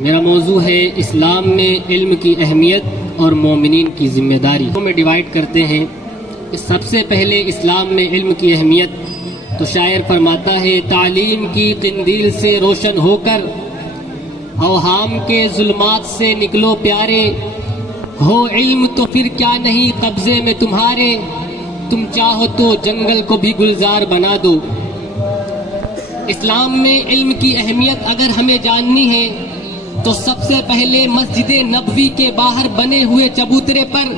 میرا موضوع ہے اسلام میں علم کی اہمیت اور مومنین کی ذمہ داری میں ڈیوائیڈ کرتے ہیں۔ سب سے پہلے اسلام میں علم کی اہمیت تو شاعر فرماتا ہے، تعلیم کی قندیل سے روشن ہو کر اوہام کے ظلمات سے نکلو پیارے، ہو علم تو پھر کیا نہیں قبضے میں تمہارے، تم چاہو تو جنگل کو بھی گلزار بنا دو۔ اسلام میں علم کی اہمیت اگر ہمیں جاننی ہے تو سب سے پہلے مسجد نبوی کے باہر بنے ہوئے چبوترے پر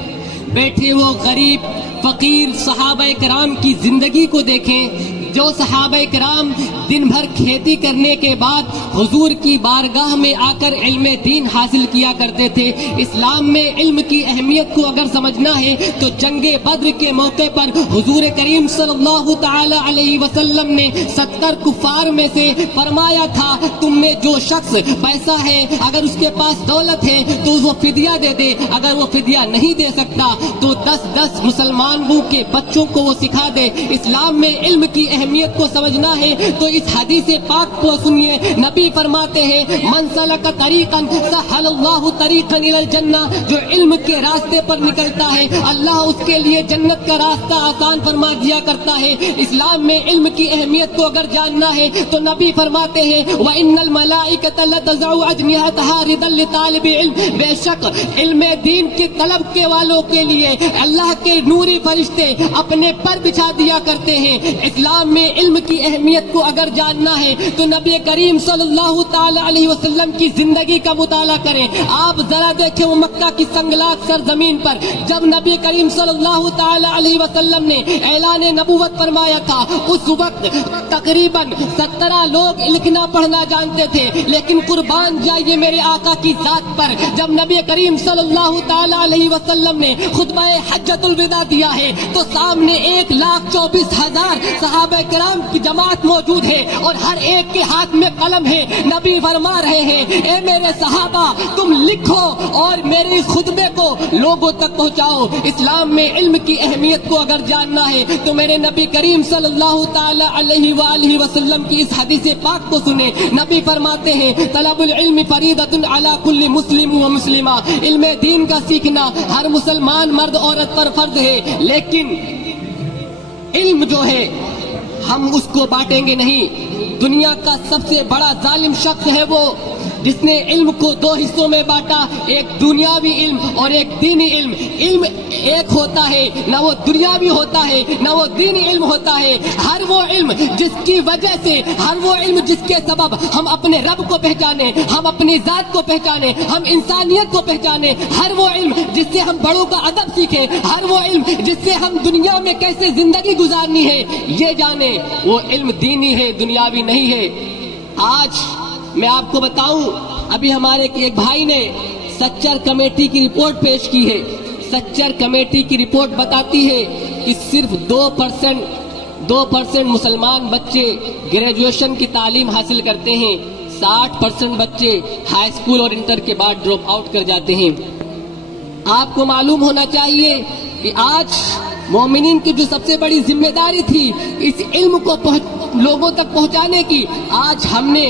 بیٹھے وہ غریب فقیر صحابہ کرام کی زندگی کو دیکھیں، جو صحابہ کرام دن بھر کھیتی کرنے کے بعد حضور کی بارگاہ میں آ کر علم دین حاصل کیا کرتے تھے۔ اسلام میں علم کی اہمیت کو اگر سمجھنا ہے تو جنگ بدر کے موقع پر حضور کریم صلی اللہ تعالی علیہ وسلم نے 70 کفار میں سے فرمایا تھا، تم میں جو شخص پیسہ ہے اگر اس کے پاس دولت ہے تو وہ فدیہ دے دے، اگر وہ فدیہ نہیں دے سکتا تو 10 مسلمانوں کے بچوں کو وہ سکھا دے۔ اسلام میں علم کی اہمیت کو سمجھنا ہے تو اس حدیث پاک کو سنیے، نبی فرماتے ہیں، من سلک طریقا سہل اللہ طریقا الی الجنہ، جو علم کے راستے پر نکلتا ہے اللہ اس کے لیے جنت کا راستہ آسان فرما دیا کرتا ہے۔ اسلام میں علم کی اہمیت کو اگر جاننا ہے تو نبی فرماتے ہیں، وَإِنَّ الْمَلَائِكَةَ لَتَضَعُ أَجْنِحَتَهَا رِضًا لِطَالِبِ الْعِلْمِ، بے شک علم دین کی طلب کے والوں کے لیے اللہ کے نوری فرشتے اپنے پر بچھا دیا کرتے ہیں۔ اسلام میں علم کی اہمیت کو اگر جاننا ہے تو نبی کریم صلی اللہ تعالی علیہ وسلم کی زندگی کا مطالعہ کریں۔ آپ ذرا دیکھیں وہ مکہ کی سنگلاخ سرزمین پر جب نبی کریم صلی اللہ تعالی علیہ وسلم نے اعلان نبوت فرمایا تھا، اس وقت تقریباً 17 لوگ لکھنا پڑھنا جانتے تھے، لیکن قربان جائیے میرے آقا کی ذات پر جب نبی کریم صلی اللہ تعالی علیہ وسلم نے خطبہ حجۃ الوداع دیا ہے تو سامنے 1,24,000 صحابہ کرام کی جماعت موجود ہے اور ہر ایک کے ہاتھ میں قلم ہے۔ نبی فرما رہے ہیں، اے میرے صحابہ تم لکھو اور میرے اس خطبے کو لوگوں تک پہنچاؤ۔ اسلام میں علم کی اہمیت کو اگر جاننا ہے تو میرے نبی کریم صلی اللہ تعالی علیہ وآلہ وسلم کی اس حدیث پاک کو سنیں۔ نبی فرماتے ہیں، طلب العلم فریضۃ علی کل مسلم و مسلمہ، علم دین کا سیکھنا ہر مسلمان مرد عورت پر فرض ہے، لیکن علم جو ہے ہم اس کو بانٹیں گے نہیں۔ دنیا کا سب سے بڑا ظالم شخص ہے وہ جس نے علم کو 2 حصوں میں بانٹا، ایک دنیاوی علم اور ایک دینی علم۔ علم ایک ہوتا ہے، نہ وہ دنیاوی ہوتا ہے نہ وہ دینی علم ہوتا ہے۔ ہر وہ علم جس کی وجہ سے، ہر وہ علم جس کے سبب ہم اپنے رب کو پہچانے، ہم اپنی ذات کو پہچانے، ہم انسانیت کو پہچانے، ہر وہ علم جس سے ہم بڑوں کا ادب سیکھیں، ہر وہ علم جس سے ہم دنیا میں کیسے زندگی گزارنی ہے یہ جانے، وہ علم دینی ہے، دنیاوی نہیں ہے۔ آج میں آپ کو بتاؤں، ابھی ہمارے ایک بھائی نے سچر کمیٹی کی رپورٹ پیش کی ہے۔ سچر کمیٹی کی رپورٹ بتاتی ہے کہ صرف 2% مسلمان بچے گریجویشن کی تعلیم حاصل کرتے ہیں، 60% بچے ہائی اسکول اور انٹر کے بعد ڈراپ آؤٹ کر جاتے ہیں۔ آپ کو معلوم ہونا چاہیے کہ آج مومنین کی جو سب سے بڑی ذمہ داری تھی اس علم کو لوگوں تک پہنچانے کی، آج ہم نے